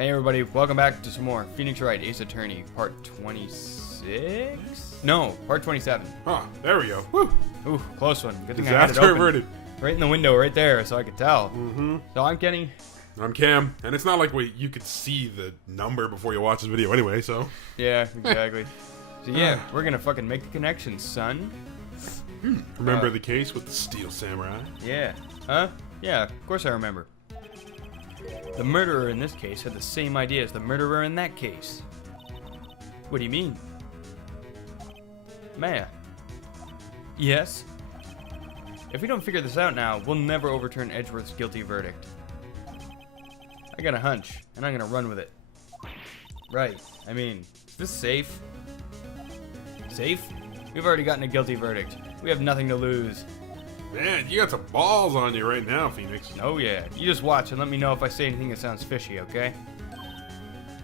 Hey everybody, welcome back to some more Phoenix Wright Ace Attorney, part 26? No, part 27. Huh, there we go. Woo! Ooh, close one. Good thing I had it Disaster open averted. right in the window right there so I could tell. Mm-hmm. So I'm Kenny. I'm Cam, and it's not like you could see the number before you watch this video anyway, so... Yeah, exactly. So yeah, we're gonna fucking make the connection, son. Remember the case with the Steel Samurai? Yeah. Huh? Yeah, of course I remember. The murderer in this case had the same idea as the murderer in that case. What do you mean? Maya. Yes? If we don't figure this out now, we'll never overturn Edgeworth's guilty verdict. I got a hunch, and I'm gonna run with it. Right. I mean, is this safe? Safe? We've already gotten a guilty verdict. We have nothing to lose. Man, you got some balls on you right now, Phoenix. Oh yeah, you just watch and let me know if I say anything that sounds fishy, okay?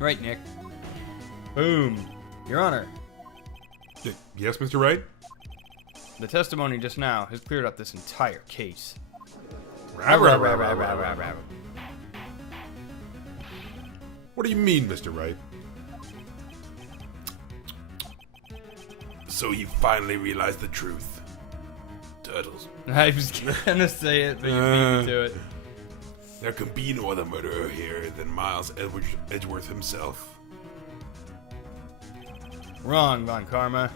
Right, Nick. Boom. Your Honor, Yes, Mr. Wright? the testimony just now has cleared up this entire case. What do you mean, Mr. Wright? So you finally realized the truth. Turtles. I was gonna say it, but you beat me to it. There can be no other murderer here than Miles Edgeworth himself. Wrong, Von Karma.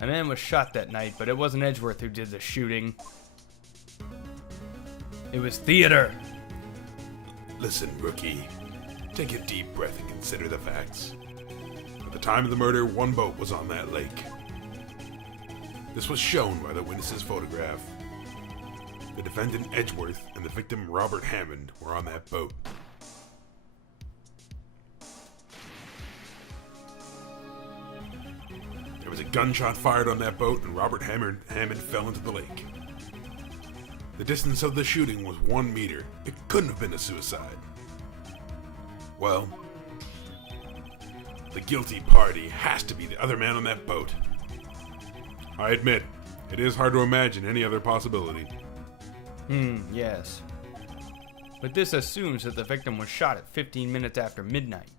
A man was shot that night, but it wasn't Edgeworth who did the shooting. It was theater. Listen, rookie. Take a deep breath and consider the facts. At the time of the murder, one boat was on that lake. This was shown by the witness's photograph. The defendant Edgeworth and the victim Robert Hammond were on that boat. There was a gunshot fired on that boat and Robert Hammond fell into the lake. The distance of the shooting was 1 meter. It couldn't have been a suicide. Well, the guilty party has to be the other man on that boat. I admit, it is hard to imagine any other possibility. Yes. But this assumes that the victim was shot at 15 minutes after midnight.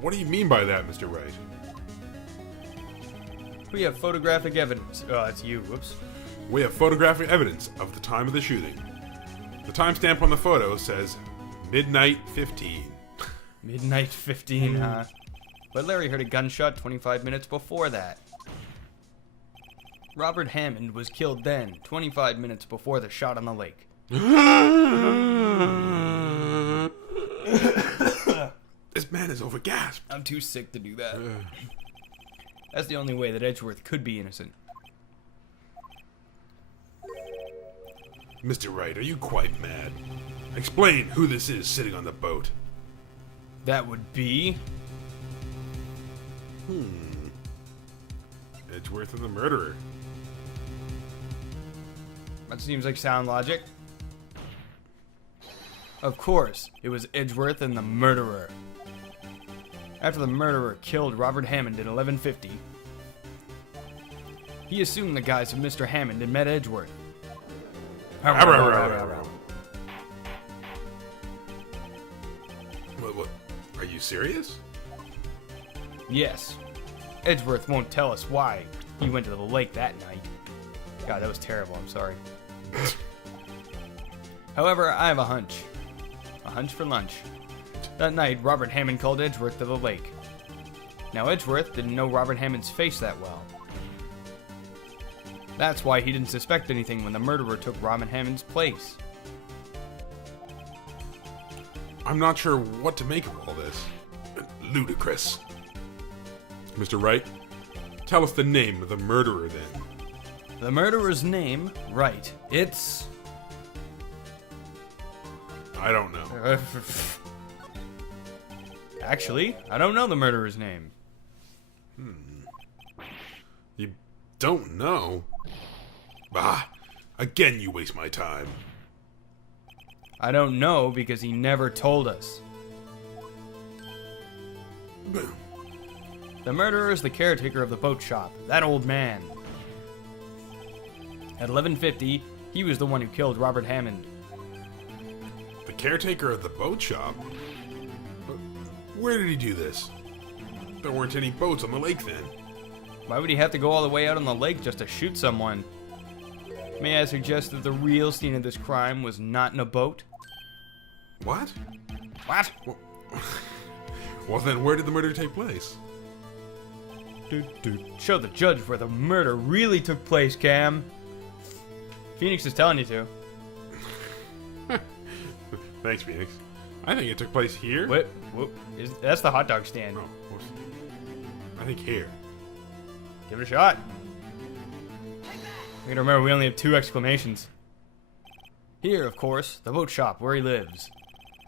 What do you mean by that, Mr. Wright? We have photographic evidence. Oh, that's you. Whoops. We have photographic evidence of the time of the shooting. The timestamp on the photo says midnight 15. Midnight 15, huh? But Larry heard a gunshot 25 minutes before that. Robert Hammond was killed then, 25 minutes before the shot on the lake. This man is overgasped. I'm too sick to do that. That's the only way that Edgeworth could be innocent. Mr. Wright, are you quite mad? Explain who this is sitting on the boat. That would be... Edgeworth and the murderer. That seems like sound logic. Of course, it was Edgeworth and the murderer. After the murderer killed Robert Hammond at 11:50, he assumed the guise of Mr. Hammond and met Edgeworth. What? Are you serious? Yes. Edgeworth won't tell us why he went to the lake that night. God, that was terrible. I'm sorry. However, I have a hunch. A hunch for lunch. That night, Robert Hammond called Edgeworth to the lake. Now, Edgeworth didn't know Robert Hammond's face that well. That's why he didn't suspect anything when the murderer took Robert Hammond's place. I'm not sure what to make of all this. Ludicrous. Mr. Wright, tell us the name of the murderer then. The murderer's name, Wright. It's... I don't know. Actually, I don't know the murderer's name. You don't know? Bah, again you waste my time. I don't know because he never told us. The murderer is the caretaker of the boat shop, that old man. At 11:50, he was the one who killed Robert Hammond. caretaker of the boat shop? Where did he do this? There weren't any boats on the lake then. Why would he have to go all the way out on the lake just to shoot someone? May I suggest that the real scene of this crime was not in a boat? What? What? Well then, where did the murder take place? Show the judge where the murder really took place, Cam. Phoenix is telling you to. Thanks, Phoenix. I think it took place here. What? That's the hot dog stand. Oh, whoops. I think here. Give it a shot. You gotta remember, we only have 2 exclamations. Here, of course, the boat shop where he lives.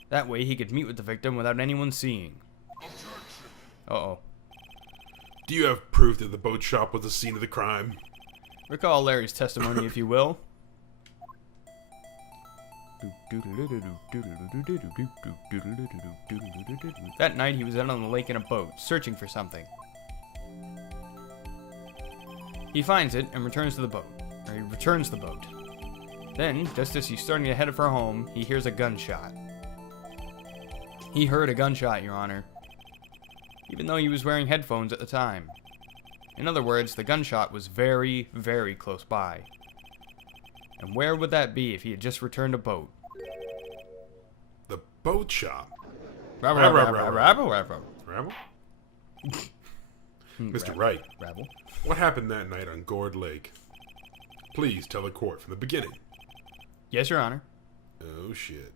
That way he could meet with the victim without anyone seeing. Uh-oh. Do you have proof that the boat shop was the scene of the crime? Recall Larry's testimony, if you will. That night he was out on the lake in a boat, searching for something. He finds it and returns the boat. Then, just as he's starting to head for home, he hears a gunshot. He heard a gunshot, Your Honor, even though he was wearing headphones at the time. In other words, the gunshot was very, very close by. And where would that be if he had just returned a boat? The boat shop. Rabble? Mr. Wright, Rabble? what happened that night on Gourd Lake? Please tell the court from the beginning. Yes, Your Honor. Oh, shit.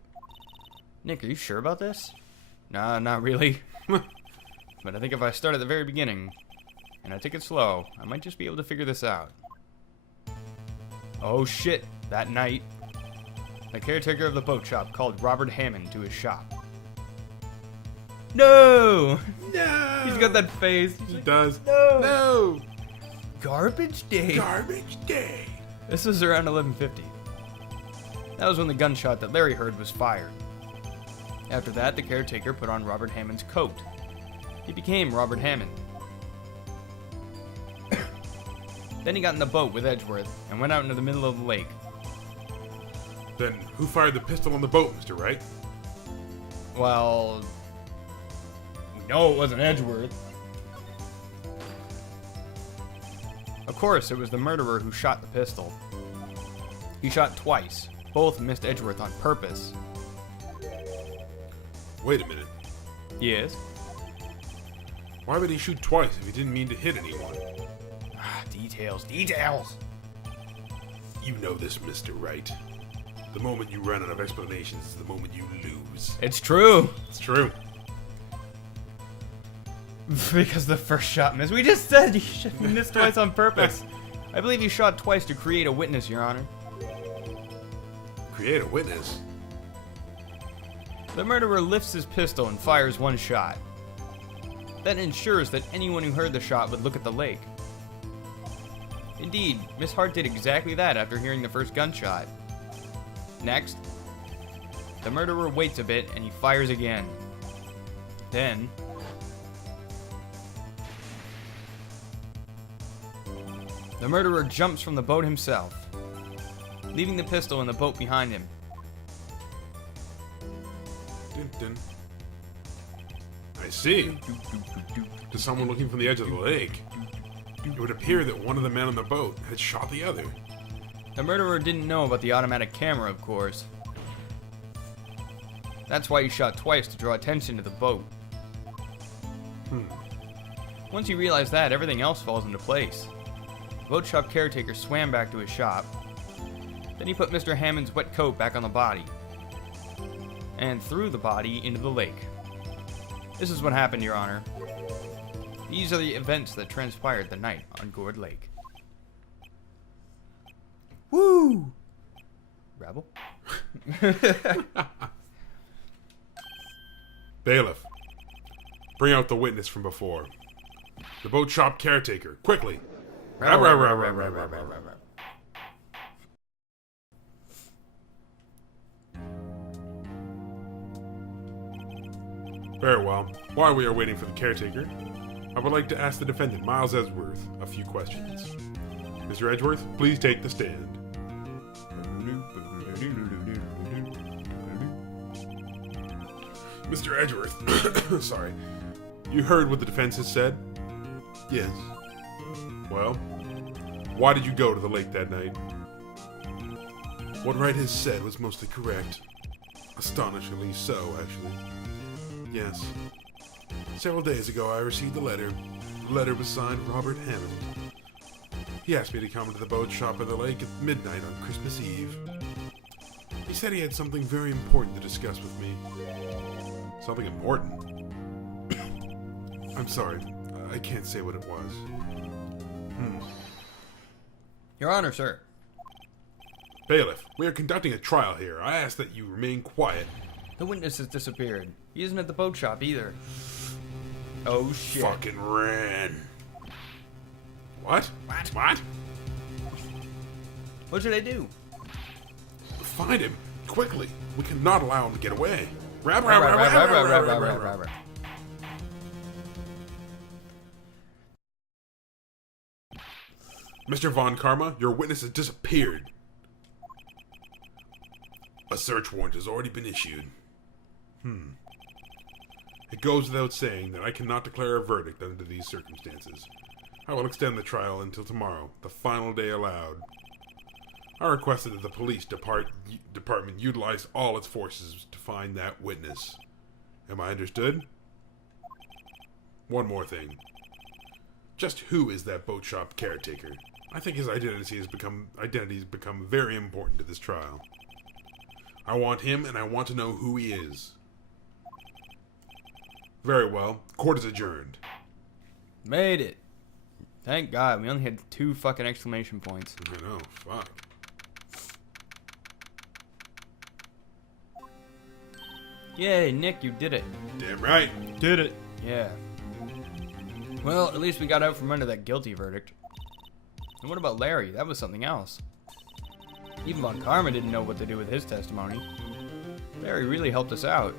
Nick, are you sure about this? Nah, not really. But I think if I start at the very beginning, and I take it slow, I might just be able to figure this out. Oh shit, that night, the caretaker of the boat shop called Robert Hammond to his shop. No! No! He's got that face. He does. No! No! Garbage day. Garbage day. This was around 11:50. That was when the gunshot that Larry heard was fired. After that, the caretaker put on Robert Hammond's coat. He became Robert Hammond. Then he got in the boat with Edgeworth and went out into the middle of the lake. Then who fired the pistol on the boat, Mr. Wright? Well, no, it wasn't Edgeworth. Of course, it was the murderer who shot the pistol. He shot twice. Both missed Edgeworth on purpose. Wait a minute. Yes? Why would he shoot twice if he didn't mean to hit anyone? Details. You know this, Mr. Wright. The moment you run out of explanations is the moment you lose. It's true. It's true. Because the first shot missed. We just said he missed twice on purpose. I believe he shot twice to create a witness, Your Honor. Create a witness? The murderer lifts his pistol and fires one shot. That ensures that anyone who heard the shot would look at the lake. Indeed, Miss Hart did exactly that after hearing the first gunshot. Next, the murderer waits a bit and he fires again. Then, the murderer jumps from the boat himself, leaving the pistol in the boat behind him. Dun, dun. I see. To someone looking from the edge of the lake, it would appear that one of the men on the boat had shot the other. The murderer didn't know about the automatic camera, of course. That's why he shot twice, to draw attention to the boat. Once he realized that, everything else falls into place. The boat shop caretaker swam back to his shop. Then he put Mr. Hammond's wet coat back on the body, and threw the body into the lake. This is what happened, Your Honor. These are the events that transpired the night on Gourd Lake. Woo! Rabble? Bailiff, bring out the witness from before. The boat shop caretaker, quickly. Very well. While we are waiting for the caretaker, I would like to ask the defendant, Miles Edgeworth, a few questions. Mr. Edgeworth, please take the stand. Mr. Edgeworth, sorry. You heard what the defense has said? Yes. Well, why did you go to the lake that night? What Wright has said was mostly correct. Astonishingly so, actually. Yes. Several days ago, I received a letter. The letter was signed Robert Hammond. He asked me to come to the boat shop at the lake at midnight on Christmas Eve. He said he had something very important to discuss with me. Something important? I'm sorry. I can't say what it was. Your Honor, sir. Bailiff, we are conducting a trial here. I ask that you remain quiet. The witness has disappeared. He isn't at the boat shop either. Oh, shit. Fucking ran. What? What? What should I do? Find him. Quickly. We cannot allow him to get away. Mr. Von Karma, your witness has disappeared. A search warrant has already been issued. It goes without saying that I cannot declare a verdict under these circumstances. I will extend the trial until tomorrow, the final day allowed. I requested that the police department utilize all its forces to find that witness. Am I understood? One more thing. Just who is that boat shop caretaker? I think his identity has become very important to this trial. I want him, and I want to know who he is. Very well. Court is adjourned. Made it. Thank God. We only had 2 fucking exclamation points. I know. Fuck. Yay, Nick, you did it. Damn right. Did it. Yeah. Well, at least we got out from under that guilty verdict. And what about Larry? That was something else. Even Von Karma didn't know what to do with his testimony. Larry really helped us out.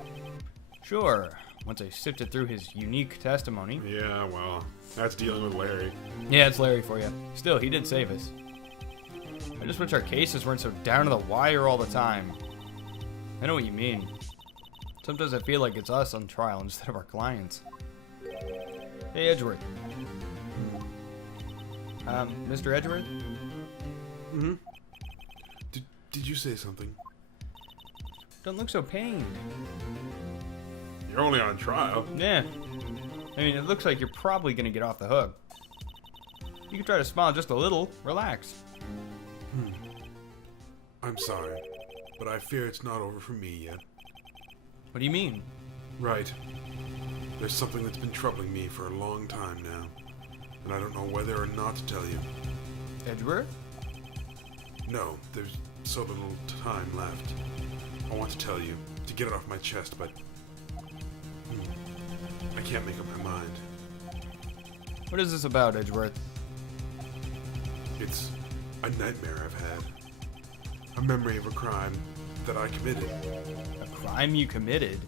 Sure, once I sifted through his unique testimony. Yeah, well, that's dealing with Larry. Yeah, it's Larry for you. Still, he did save us. I just wish our cases weren't so down to the wire all the time. I know what you mean. Sometimes I feel like it's us on trial instead of our clients. Hey, Edgeworth. Mr. Edgeworth? Mm-hmm. Did you say something? Don't look so pained. You're only on trial. Yeah. I mean, it looks like you're probably gonna get off the hook. You can try to smile just a little. Relax. I'm sorry, but I fear it's not over for me yet. What do you mean? Right. There's something that's been troubling me for a long time now, and I don't know whether or not to tell you. Edgeworth? No, there's so little time left. I want to tell you, to get it off my chest, but I can't make up my mind. What is this about, Edgeworth? It's a nightmare I've had. A memory of a crime that I committed. A crime you committed?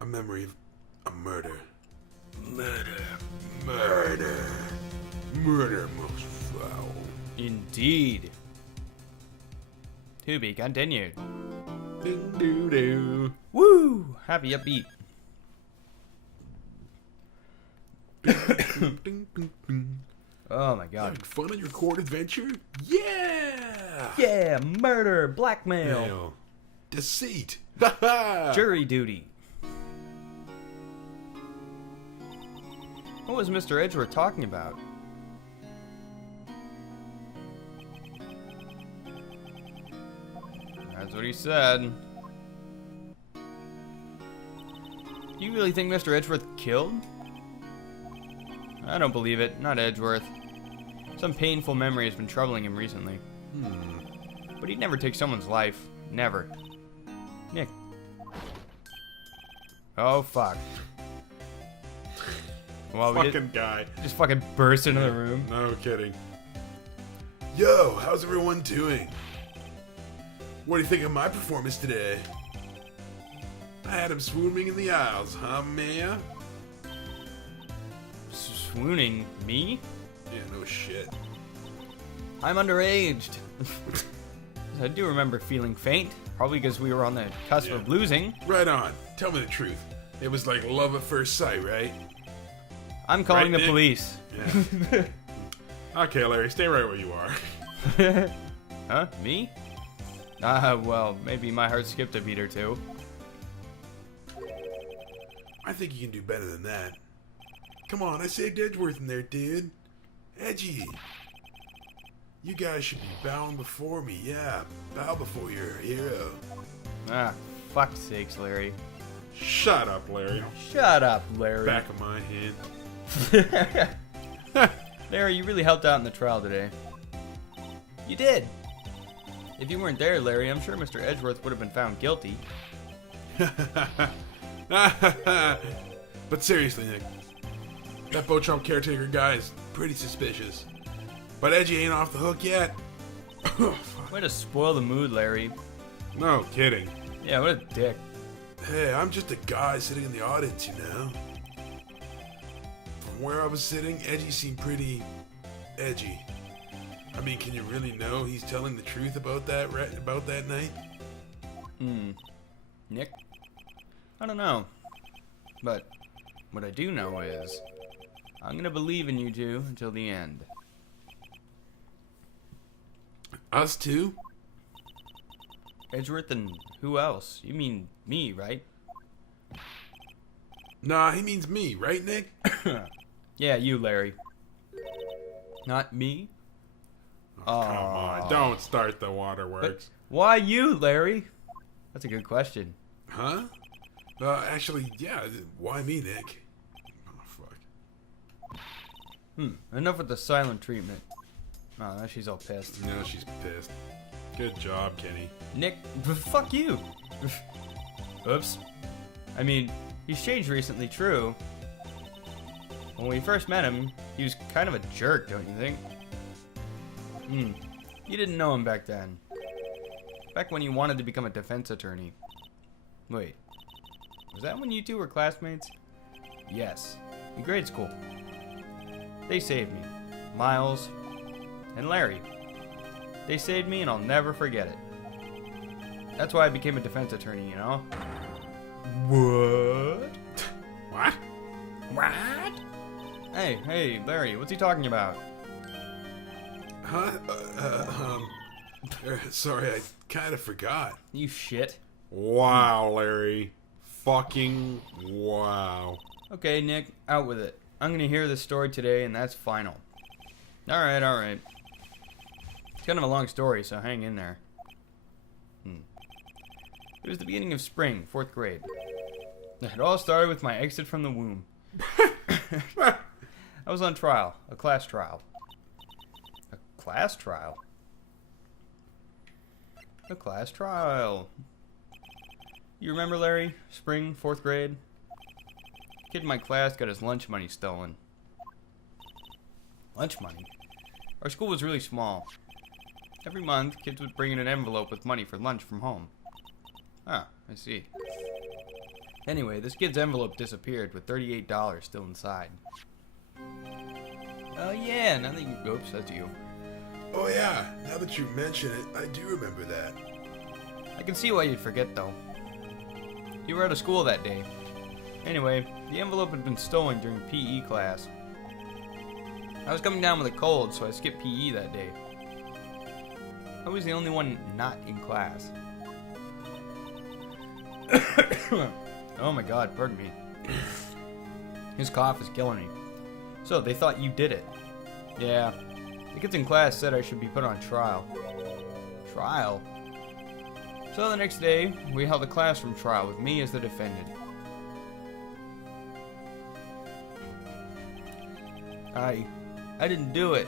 A memory of a murder. Murder most foul. Indeed. To be continued. Ding doo doo. Woo! Happy upbeat. Ding, ding, ding. Oh my god. Having fun on your court adventure? Yeah! Yeah! Murder! Blackmail! Mail. Deceit! Jury duty. What was Mr. Edgeworth talking about? That's what he said. Do you really think Mr. Edgeworth killed? I don't believe it. Not Edgeworth. Some painful memory has been troubling him recently. But he'd never take someone's life. Never. Nick. Oh, fuck. Well, Fucking guy. Just fucking burst into the room. No kidding. Yo, how's everyone doing? What do you think of my performance today? I had him swooning in the aisles, huh, Maya? Swooning? Me? Yeah, no shit. I'm underaged. I do remember feeling faint. Probably because we were on the cusp of losing. Right on. Tell me the truth. It was like love at first sight, right? I'm calling Right, the Nick? police. Yeah. Okay, Larry, stay right where you are. Huh? Me? Well, maybe my heart skipped a beat or two. I think you can do better than that. Come on, I saved Edgeworth in there, dude. Edgy. You guys should be bowing before me. Yeah, bow before your hero. Ah, fuck's sakes, Larry. Shut up, Larry. Shut up, Larry. Back of my hand. Larry, you really helped out in the trial today. You did. If you weren't there, Larry, I'm sure Mr. Edgeworth would have been found guilty. But seriously, Nick, that Beauchamp caretaker guy is pretty suspicious. But Edgy ain't off the hook yet. Way to spoil the mood, Larry. No kidding. Yeah, what a dick. Hey, I'm just a guy sitting in the audience, you know. From where I was sitting, Edgy seemed pretty edgy. I mean, can you really know he's telling the truth about that night? Nick? I don't know. But what I do know is I'm gonna believe in you two until the end. Us two? Edgeworth and who else? You mean me, right? Nah, he means me, right, Nick? Yeah, you, Larry. Not me? Oh, come on, don't start the waterworks. But why you, Larry? That's a good question. Huh? Actually, yeah, why me, Nick? Oh, fuck. Enough with the silent treatment. Oh, now she's all pissed. No, she's pissed. Good job, Kenny. Nick, fuck you. Oops. I mean, he's changed recently, true. When we first met him, he was kind of a jerk, don't you think? You didn't know him back then. Back when he wanted to become a defense attorney. Wait, was that when you two were classmates? Yes, in grade school. They saved me. Miles and Larry. They saved me and I'll never forget it. That's why I became a defense attorney, you know? What? What? What? Hey, Larry, what's he talking about? Huh? Sorry, I kind of forgot. You shit. Wow, Larry. Fucking wow. Okay, Nick, out with it. I'm gonna hear this story today, and that's final. Alright. It's kind of a long story, so hang in there. It was the beginning of spring, 4th grade. It all started with my exit from the womb. I was on trial, a class trial. A class trial? A class trial. You remember, Larry? Spring, 4th grade? Kid in my class got his lunch money stolen. Lunch money? Our school was really small. Every month, kids would bring in an envelope with money for lunch from home. Ah, I see. Anyway, this kid's envelope disappeared with $38 still inside. Oh yeah, now that you... Oops, that's you. Oh yeah, now that you mention it, I do remember that. I can see why you'd forget, though. You were out of school that day. Anyway, the envelope had been stolen during PE class. I was coming down with a cold, so I skipped PE that day. I was the only one not in class. Oh my god, pardon me. His cough is killing me. So, they thought you did it. Yeah. The kids in class said I should be put on trial. Trial? So the next day, we held a classroom trial with me as the defendant. I didn't do it.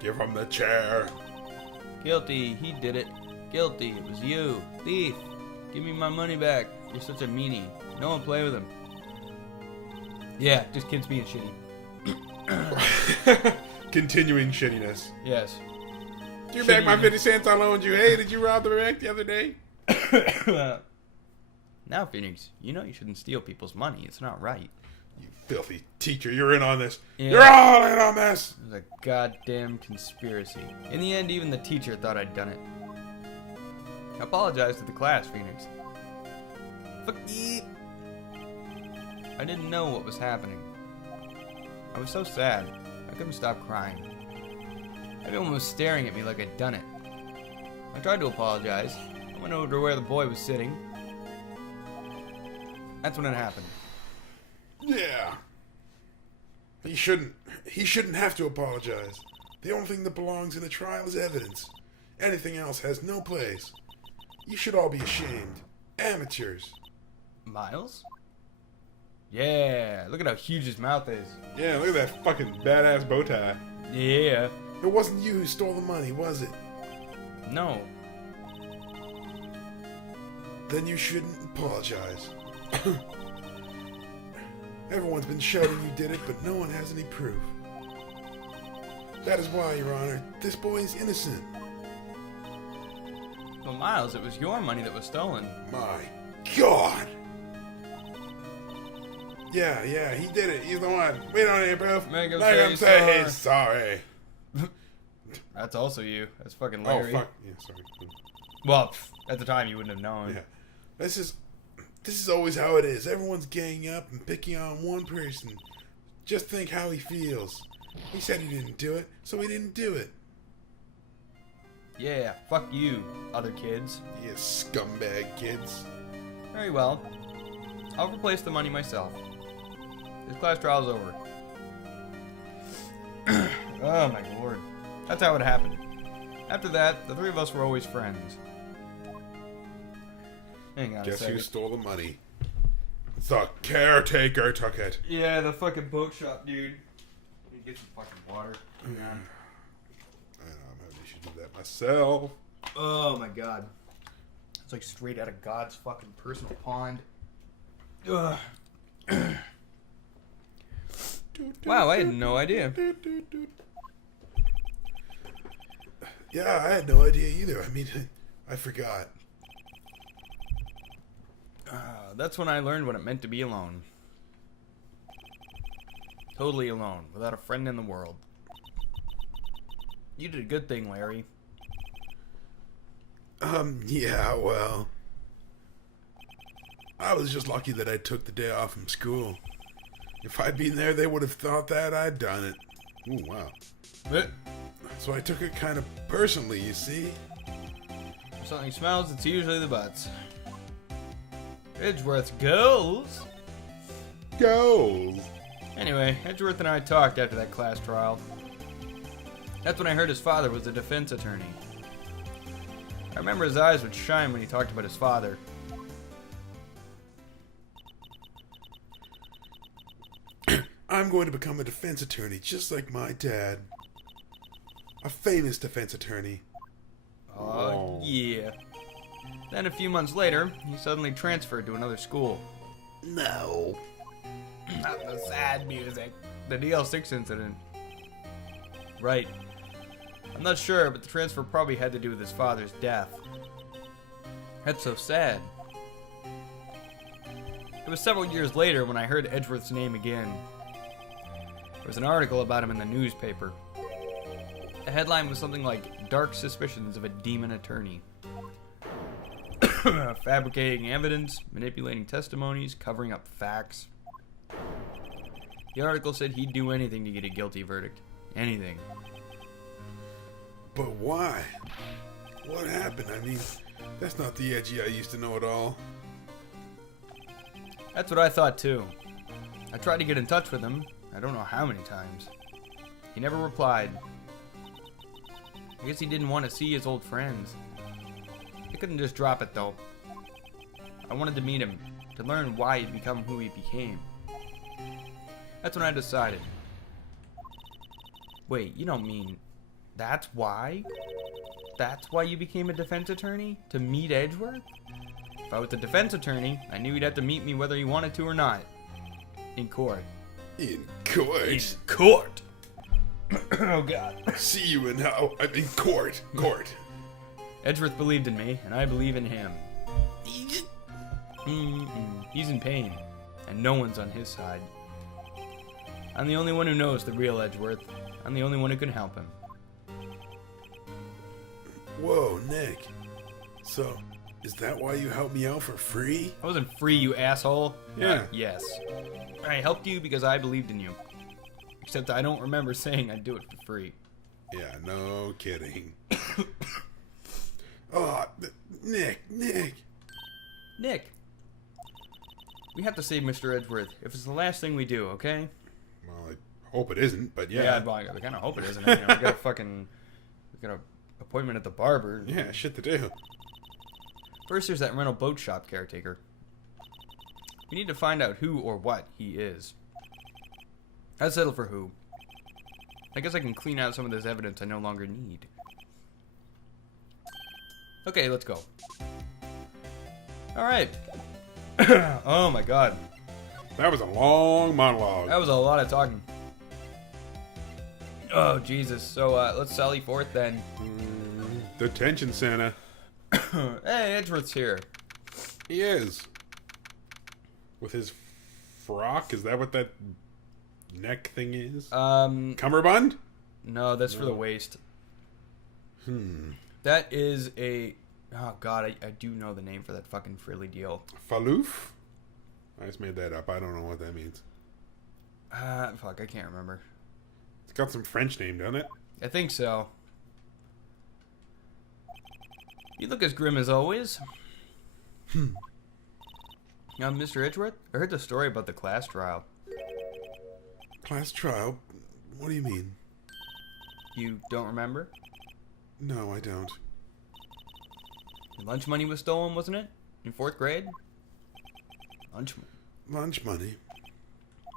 Give him the chair. Guilty, he did it. Guilty, it was you. Thief, give me my money back. You're such a meanie. No one play with him. Yeah, just kids being shitty. Continuing shittiness. Yes. Give back my 50 cents I loaned you. Hey, did you rob the bank the other day? Now, Phoenix, you know you shouldn't steal people's money. It's not right. You filthy teacher, you're in on this. Yeah. You're all in on this. It was a goddamn conspiracy. In the end, even the teacher thought I'd done it. Apologize to the class, Phoenix. Fuck you. I didn't know what was happening. I was so sad, I couldn't stop crying. Everyone was staring at me like I'd done it. I tried to apologize. I went over to where the boy was sitting. That's when it happened. Yeah. He shouldn't have to apologize. The only thing that belongs in a trial is evidence. Anything else has no place. You should all be ashamed. Amateurs. Miles? Yeah, look at how huge his mouth is. Yeah, look at that fucking badass bow tie. Yeah. It wasn't you who stole the money, was it? No. Then you shouldn't apologize. Everyone's been shouting you did it, but no one has any proof. That is why, Your Honor, this boy is innocent. But Miles, it was your money that was stolen. My God! Yeah, he did it. He's the one. Wait on it, bro. Make him say say he's sorry. That's also you. That's fucking Oh, Larry. fuck. Yeah, sorry. Well, at the time you wouldn't have known. Yeah. This is always how it is. Everyone's ganging up and picking on one person. Just think how he feels. He said he didn't do it, so he didn't do it. Yeah, fuck you, other kids. You scumbag kids. Very well. I'll replace the money myself. This class trial's over. Oh my lord. That's how it happened. After that, the three of us were always friends. Hang on a Guess second. who stole the money? The caretaker took it. Yeah, the fucking boat shop dude. Let me get some fucking water. Hang on. I know, maybe I should do that myself. Oh my god. It's like straight out of God's fucking personal pond. Ugh. Wow, I had no idea. Yeah, I had no idea either. I mean, I forgot. That's when I learned what it meant to be alone. Totally alone, without a friend in the world. You did a good thing, Larry. Yeah, well. I was just lucky that I took the day off from school. If I'd been there, they would have thought that I'd done it. Ooh, wow. So I took it kind of personally, you see? If something smells, it's usually the butts. Edgeworth goes! Goals. Anyway, Edgeworth and I talked after that class trial. That's when I heard his father was a defense attorney. I remember his eyes would shine when he talked about his father. I'm going to become a defense attorney, just like my dad. A famous defense attorney. Oh, yeah. Then a few months later, he suddenly transferred to another school. No. Not the sad music. The DL6 incident. Right. I'm not sure, but the transfer probably had to do with his father's death. That's so sad. It was several years later when I heard Edgeworth's name again. There was an article about him in the newspaper. The headline was something like, "Dark Suspicions of a Demon Attorney." Fabricating evidence, manipulating testimonies, covering up facts. The article said he'd do anything to get a guilty verdict. Anything. But why? What happened? I mean, that's not the Edgy I used to know at all. That's what I thought too. I tried to get in touch with him. I don't know how many times. He never replied. I guess he didn't want to see his old friends. I couldn't just drop it though. I wanted to meet him, to learn why he'd become who he became. That's when I decided. Wait, you don't mean that's why? That's why you became a defense attorney? To meet Edgeworth? If I was a defense attorney, I knew he'd have to meet me whether he wanted to or not. In court. In court? In court! Oh god. See you in how? I'm in court. Court. Edgeworth believed in me, and I believe in him. He's in pain, and no one's on his side. I'm the only one who knows the real Edgeworth. I'm the only one who can help him. Whoa, Nick. So, is that why you helped me out for free? I wasn't free, you asshole. Yeah. Yes. I helped you because I believed in you. Except I don't remember saying I'd do it for free. Yeah, no kidding. Oh, Nick. Nick. We have to save Mr. Edgeworth if it's the last thing we do, okay? Well, I hope it isn't, but yeah. Yeah, well, I kind of hope it isn't. You know, we got an appointment at the barber. Yeah, shit to do. First, there's that rental boat shop caretaker. We need to find out who or what he is. I'd settle for who. I guess I can clean out some of this evidence I no longer need. Okay, let's go. Alright. Oh my god. That was a long monologue. That was a lot of talking. Oh, Jesus. So, let's sally forth then. Detention, Santa. Hey, Edgeworth's here. He is. With his frock? Is that what that neck thing is? Cummerbund? No, that's for the waist. That is a... Oh, God, I do know the name for that fucking frilly deal. Faloof? I just made that up. I don't know what that means. Fuck, I can't remember. It's got some French name, doesn't it? I think so. You look as grim as always. Mr. Edgeworth, I heard the story about the class trial. Class trial? What do you mean? You don't remember? No, I don't. Your lunch money was stolen, wasn't it? In 4th grade? Lunch money. Lunch money?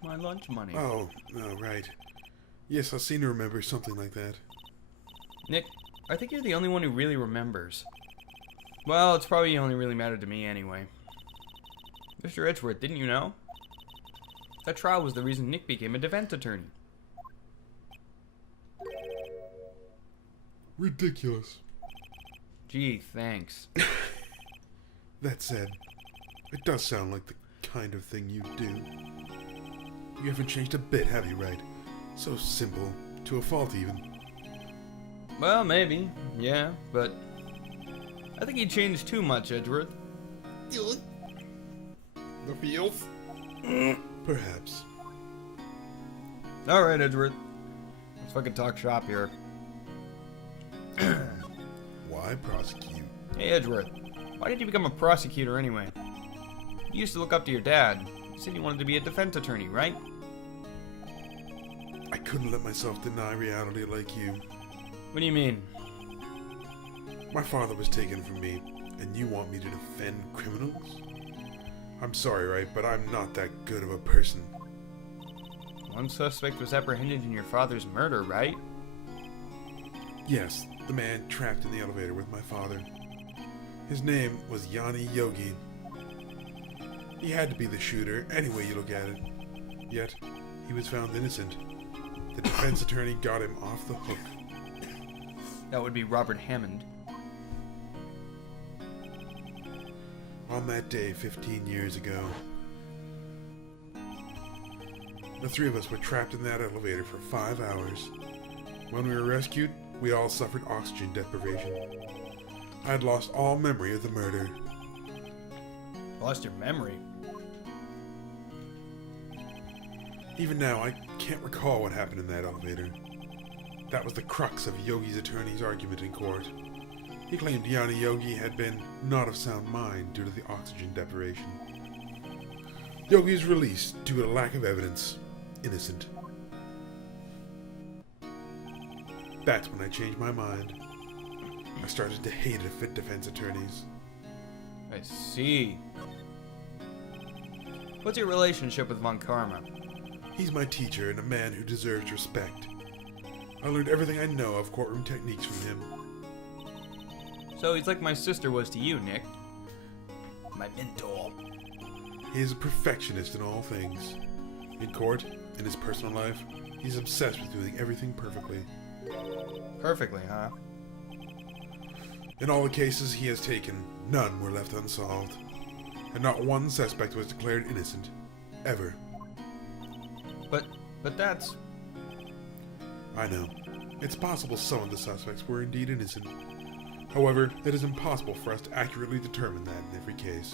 My lunch money. Oh, right. Yes, I seem to remember something like that. Nick, I think you're the only one who really remembers. Well, it's probably only really mattered to me anyway. Mr. Edgeworth, didn't you know? That trial was the reason Nick became a defense attorney. Ridiculous. Gee, thanks. That said, it does sound like the kind of thing you do. You haven't changed a bit, have you, Wright? So simple, to a fault even. Well, maybe, yeah, but I think he changed too much, Edgeworth. The filth? Perhaps. Alright, Edgeworth. Let's fucking talk shop here. Why prosecute? Hey, Edgeworth. Why did you become a prosecutor anyway? You used to look up to your dad. You said you wanted to be a defense attorney, right? I couldn't let myself deny reality like you. What do you mean? My father was taken from me, and you want me to defend criminals? I'm sorry, Wright, but I'm not that good of a person. One suspect was apprehended in your father's murder, right? Yes, the man trapped in the elevator with my father. His name was Yanni Yogi. He had to be the shooter, any way you look at it. Yet, he was found innocent. The defense attorney got him off the hook. That would be Robert Hammond. On that day 15 years ago, the three of us were trapped in that elevator for 5 hours. When we were rescued, we all suffered oxygen deprivation. I had lost all memory of the murder. Lost your memory? Even now, I can't recall what happened in that elevator. That was the crux of Yogi's attorney's argument in court. He claimed Yanni Yogi had been not of sound mind due to the oxygen deprivation. Yogi is released due to lack of evidence. Innocent. That's when I changed my mind. I started to hate defense attorneys. I see. What's your relationship with Von Karma? He's my teacher and a man who deserves respect. I learned everything I know of courtroom techniques from him. So he's like my sister was to you, Nick. My mentor. He is a perfectionist in all things. In court, in his personal life, he's obsessed with doing everything perfectly. Perfectly, huh? In all the cases he has taken, none were left unsolved. And not one suspect was declared innocent. Ever. But that's... I know. It's possible some of the suspects were indeed innocent. However, it is impossible for us to accurately determine that in every case.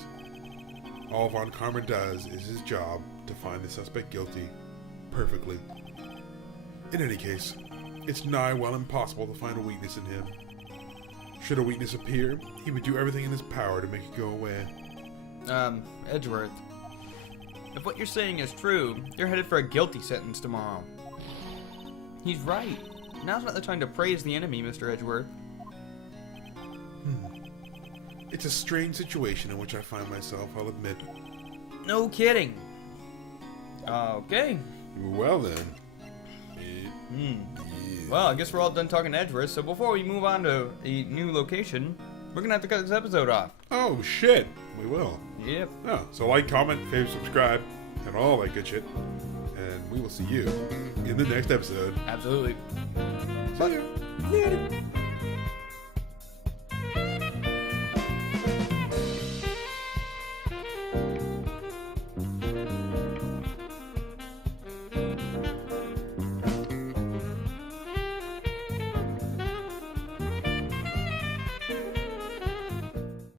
All Von Karma does is his job to find the suspect guilty perfectly. In any case, it's nigh well impossible to find a weakness in him. Should a weakness appear, he would do everything in his power to make it go away. Edgeworth. If what you're saying is true, you're headed for a guilty sentence tomorrow. He's right. Now's not the time to praise the enemy, Mr. Edgeworth. It's a strange situation in which I find myself, I'll admit. No kidding. Okay. Well then. Well, I guess we're all done talking to Edgeworth, so before we move on to a new location, we're gonna have to cut this episode off. Oh shit, we will. Yep. Oh, so like, comment, favorite, subscribe, and all that good shit. And we will see you in the next episode. Absolutely. See ya. Later.